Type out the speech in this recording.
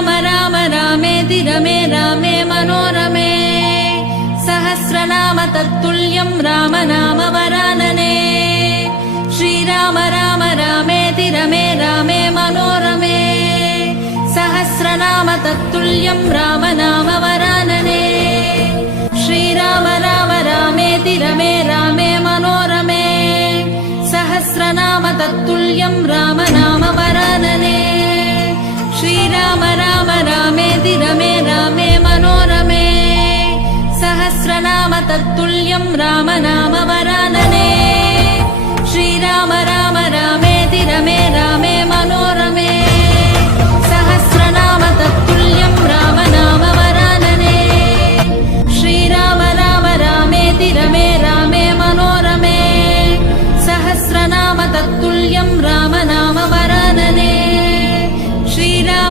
श्रीराम राम रामेति रमे रामे मनोरमे सहस्रनाम तत्तुल्यं राम नाम वरानने श्रीराम राम रामेति रमे रामे मनोरमे सहस्रनाम तत्तुल्यं राम नाम वरानने श्रीराम राम रामेति रमे रामे मनोरमे सहस्रनाम तत्तुल्यं राम नाम वरानने श्रीराम राम रामेति रमे रामे मनोरमे सहस्रनाम तत्तुल्यं राम नाम वरानने श्रीराम राम रामेति रमे रामे